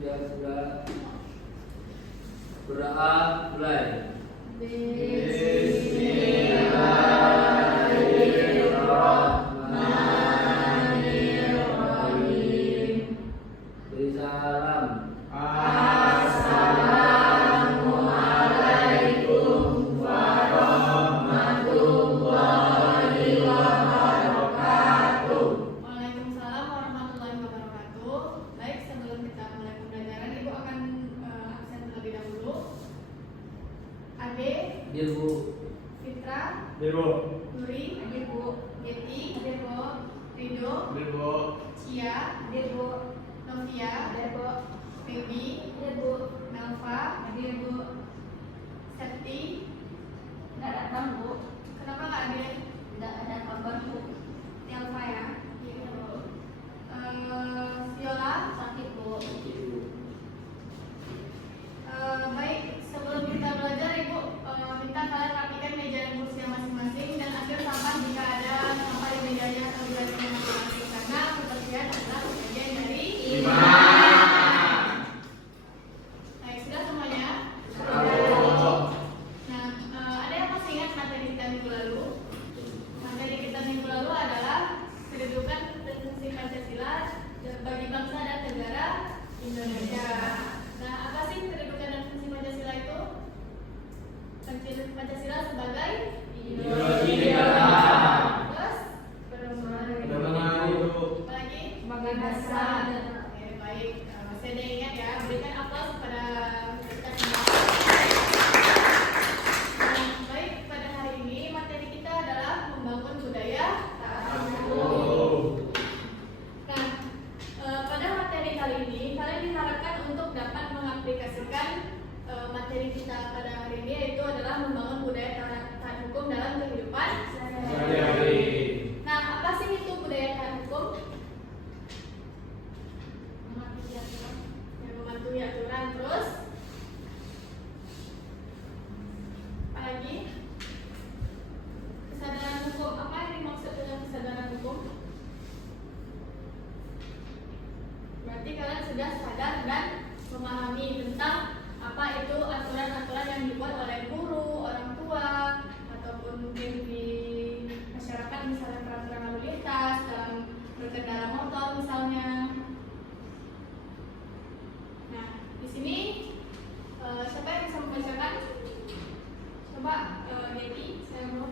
Ya sudah. Berdoa mulai. Bismillahirrahmanirrahim. Beri salam. Assalamualaikum warahmatullahi wabarakatuh. Waalaikumsalam warahmatullahi wabarakatuh. Baik, sebelum kita mulai pembelajaran, Ibu akan absen terlebih dahulu. Ade, Hadir Bu. Fitra, Hadir Bu. Nuri, Hadir Bu, Geti, Hadir Bu, Rido, Hadir Bu. Cia, Hadir Bu, Novia, Hadir Bu, Baby, Hadir Bu, Melva, Hadir Bu, Septi, Nggak datang Bu, kenapa nggak hadir? tidak ada kabar Bu, Melva ya, iya Bu. Viola, sakit Bu. Baik, sebelum kita belajar Ibu minta kalian rapikan meja dan kursi masing-masing dan ambil sampah jika ada sampah di mejanya atau di kursi masing-masing karena kebersihan adalah bagian dari iman. Baik, sudah semuanya? Nah, ada yang masih ingat materi kita minggu lalu? Materi kita minggu lalu adalah kedudukan dan fungsi Pancasila bagi bangsa dan negara Indonesia. Nah, apa sih kedudukan dan fungsi Pancasila itu? Pancasila sebagai Ideologi negara. Terus Pedoman hidup. apa lagi? Sebagai dasar. Oke, baik. Masih ada yang ingat ya? Berikan aplaus kepada kita semua. Nah, baik, pada hari ini materi kita adalah membangun budaya taat hukum. Nah, pada materi kali ini kalian diharapkan untuk dapat mengaplikasikan materi kita pada hari ini, yaitu adalah membangun budaya taat hukum dalam kehidupan Sehari-hari. Nah, apa sih itu budaya taat hukum? Yang mematuhi aturan. Terus apa lagi? Kesadaran hukum. Apa yang dimaksud dengan kesadaran hukum? Berarti kalian sudah sadar dan memahami tentang apa itu aturan-aturan yang dibuat oleh guru, orang tua, ataupun mungkin di masyarakat, misalnya peraturan lalu lintas dalam berkendara motor misalnya. Nah, di sini siapa yang bisa membacakan? Coba Debbie, saya mau.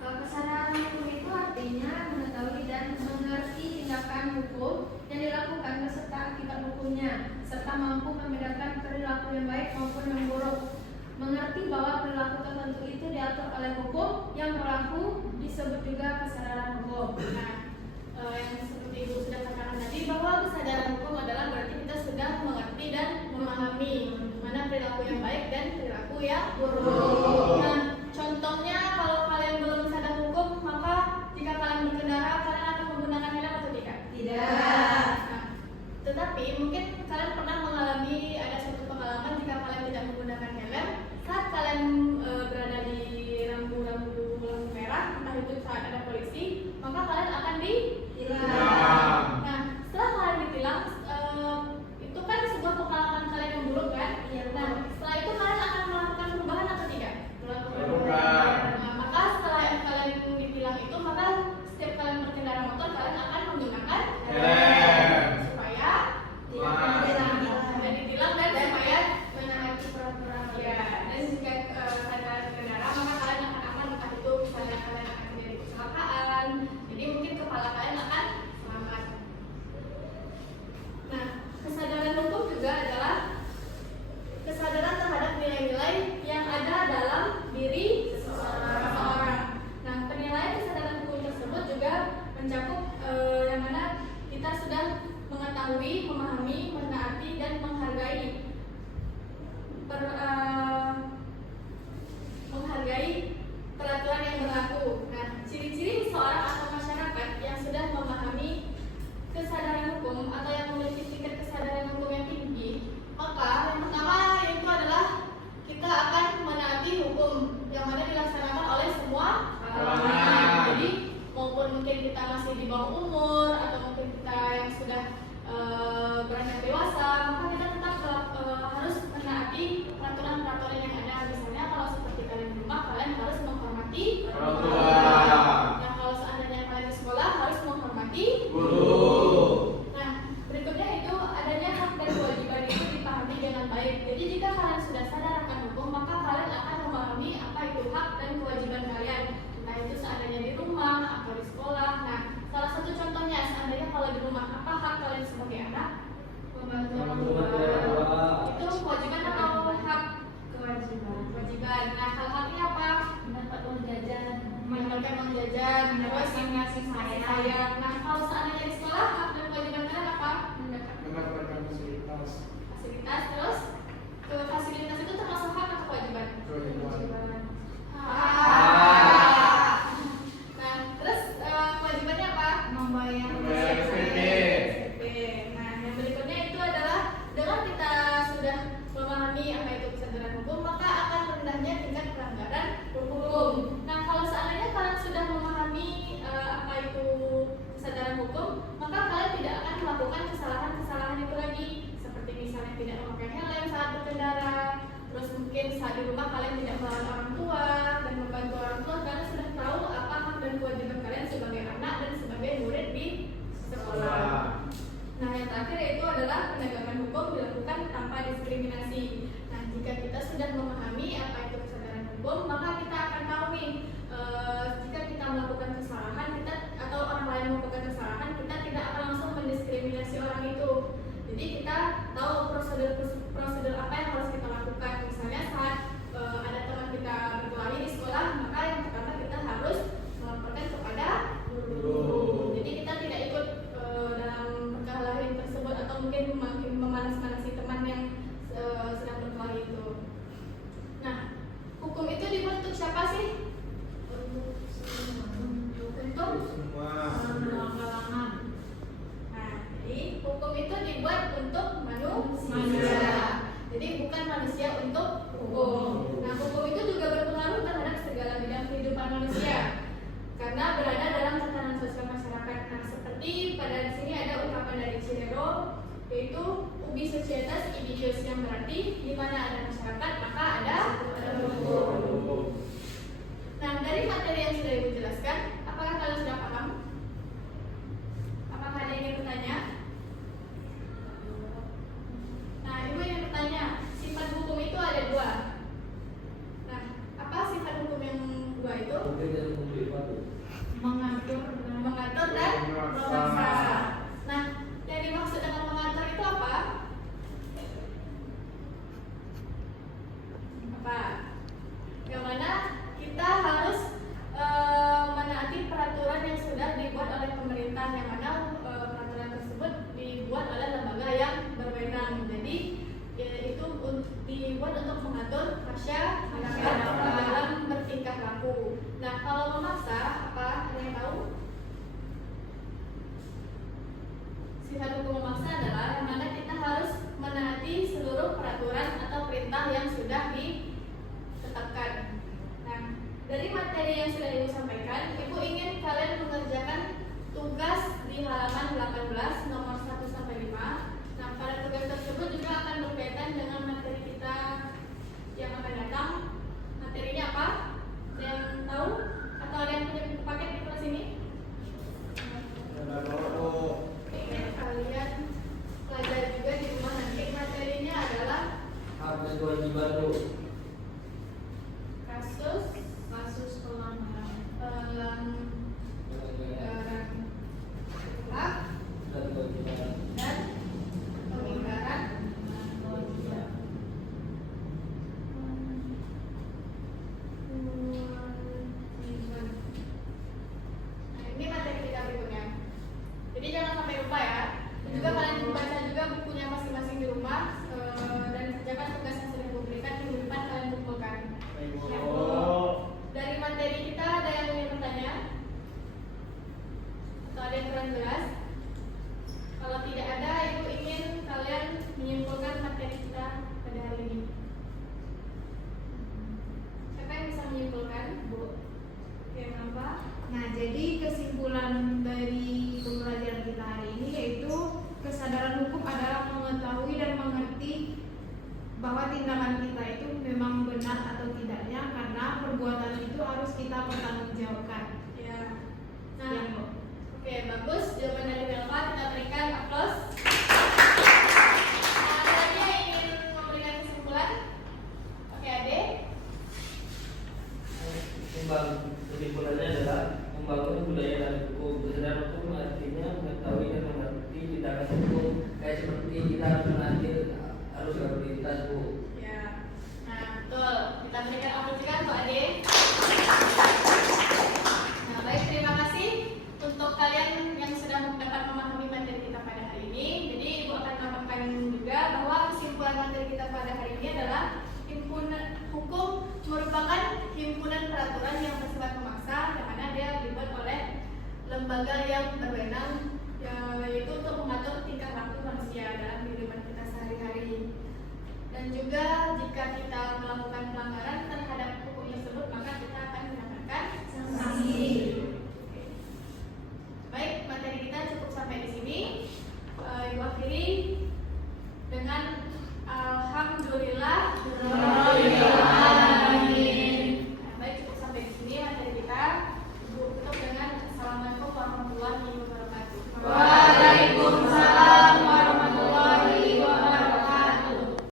Kesadaran hukum itu artinya mengetahui dan mengerti tindakan hukum yang dilakukan beserta akibat hukumnya, serta mampu membedakan perilaku yang baik maupun yang buruk. Mengerti bahwa perilaku tertentu itu diatur oleh hukum yang berlaku disebut juga kesadaran hukum. Nah, yang seperti Ibu sudah katakan tadi, bahwa kesadaran hukum adalah berarti kita sudah mengerti dan memahami mana perilaku yang baik dan perilaku yang buruk. Nah, contohnya kalau kalian belum sadar hukum, maka jika kalian berkendara, kalian akan menggunakan helm atau tidak? Tidak. Nah, tetapi mungkin kalian pernah mengalami ada suatu pengalaman jika kalian tidak menggunakan helm saat kalian berada di rambu-rambu lampu merah, entah itu saat ada polisi, maka kalian akan ditilang. Nah, setelah kalian ditilang, itu kan sebuah pengalaman kalian yang buruk kan? Iya. Nah, setelah itu kalian akan melakukan perubahan atau tidak? Melakukan. Nah, maka setelah kalian ditilang itu, maka setiap kalian berkendara motor, kalian akan menggunakan Helm. supaya tidak ditilang dan supaya menaati peraturan. Ya, dan jika saat kalian berkendara, maka kalian akan aman, entah itu misalnya kalian akan terjadi kecelakaan, jadi mungkin kepala kalian akan selamat. kalian sebagai anak? Membantu orang Membantu orang tua. tua. Itu kewajiban atau hak? Kewajiban. Kewajiban. Nah, hal-halnya apa? Mendapat uang jajan. Mendapatkan uang jajan, terus Mendapatkan kasih sayang. Nah, kalau seandainya di sekolah, hak dan kewajiban kalian apa? Mendapatkan fasilitas. Fasilitas, terus ke fasilitas itu termasuk hak atau kewajiban? Kewajiban. Nah, terus kewajibannya apa? Membayar Membayar SPP. SPP. Nah, yang berikutnya itu adalah dengan kita sudah memahami apa itu kesadaran hukum, maka akan rendahnya tingkat pelanggaran hukum. Nah, kalau seandainya kalian sudah memahami apa itu kesadaran hukum, maka kalian tidak akan melakukan kesalahan-kesalahan itu lagi, seperti misalnya tidak memakai helm saat berkendara, terus mungkin saat di rumah kalian tidak melawan orang tua dan membantu orang tua. Kalian sudah tahu apa hak dan kewajiban kalian sebagai anak dan sebagai murid di sekolah. Nah, yang terakhir yaitu adalah penegakan hukum dilakukan tanpa diskriminasi. Nah, jika kita sudah memahami apa itu kesadaran hukum, maka kita akan tahu nih, jika kita melakukan kesalahan, kita atau orang lain melakukan kesalahan, kita tidak akan langsung mendiskriminasi orang itu. Jadi kita tahu prosedur apa yang harus kita lakukan. Misalnya saat ada teman kita berkelahi di sekolah, maka yang pertama kita harus melaporkan kepada guru. Jadi kita tidak ikut dalam perkelahian tersebut atau mungkin memanas-manasi teman yang sedang berkelahi itu. Nah, hukum itu dibuat untuk siapa sih? Untuk Semua. semua kalangan. Nah, jadi hukum itu dibuat untuk manusia. Jadi bukan manusia untuk hukum. Nah, hukum itu juga berpengaruh terhadap segala bidang kehidupan manusia karena berada dalam tatanan sosial masyarakat. Nah, seperti pada di sini ada ungkapan dari Cicero, yaitu ubi societas ibi jus, yang berarti di mana ada masyarakat maka ada hukum. Nah, dari materi yang sudah Ibu jelaskan, apakah kalian sudah paham? Apakah ada yang ingin bertanya? Nah, Ibu ingin bertanya, sifat hukum itu ada dua. Nah, apa sifat hukum yang dua itu? Mungkin dari publik itu. Mengatur dan memaksa. Nah, yang dimaksud dengan mengatur itu apa? Yang mana kita harus menaati peraturan yang sudah dibuat oleh pemerintah, yang mana peraturan tersebut dibuat oleh lembaga yang berwenang. Jadi itu dibuat untuk mengatur masyarakat dalam bertingkah laku. Nah, kalau memaksa apa? Ada yang tahu? Sifat hukum memaksa adalah yang mana kita harus menaati seluruh peraturan atau perintah yang sudah ditetapkan. Nah, dari materi yang sudah Ibu sampaikan, Ibu ingin kalian mengerjakan tugas di halaman 18 nomor 1 sampai 5. Nah, pada tugas tersebut juga akan berkaitan dengan materi kita yang akan datang. Materinya apa? Ada yang tahu? Atau ada yang punya buku paket di kelas ini? Ingin kalian pelajari juga di rumah nanti. Materinya adalah Hak dan kewajiban tuh. kasus pelanggaran hak Dan kewajiban. dan pengingkaran kewajiban. Nah, ini materi kita berikutnya. Jadi jangan sampai lupa ya. Dan juga kalian baca juga bukunya masing-masing di rumah dan kerjakan tugas yang sudah diberikan minggu depan kalian kumpulkan. Dari materi kita ada yang ingin bertanya? Atau ada yang kurang jelas? Kalau tidak ada, Ibu ingin kalian menyimpulkan materi kita pada hari ini. Siapa yang bisa menyimpulkan, Bu? Oke, kenapa? Nah, jadi kesimpulan dari pembelajaran kita hari ini yaitu kesadaran hukum adalah mengetahui dan mengerti bahwa tindakan kita itu memang benar atau tidaknya, karena perbuatan itu harus kita pertanggungjawabkan. Ya. Nah, Ya, Bu. oke, bagus. Jawaban dari Belva, kita berikan aplaus. Nah, ada lagi yang ingin memberikan kesimpulan? Oke, Ade. Kesimpulannya adalah membangun budaya dan hukum. Kesadaran hukum artinya mengetahui dan mengerti tindakan hukum harus sudah berlintas Bu. Ya. Nah, betul. Kita berikan apresiasi untuk Ade. Nah, baik, terima kasih untuk kalian yang sudah dapat memahami materi kita pada hari ini. Jadi, Ibu akan tambahkan juga bahwa kesimpulan materi kita pada hari ini adalah himpunan hukum merupakan himpunan peraturan yang bersifat memaksa, yang mana dia dibuat oleh lembaga yang berwenang, yaitu untuk mengatur tingkah laku manusia dalam kehidupan kita sehari-hari. Dan juga jika kita melakukan pelanggaran terhadap hukum tersebut, maka kita akan mendapatkan sanksi. Baik, materi kita cukup sampai di sini. Ibu akhiri dengan alhamdulillah.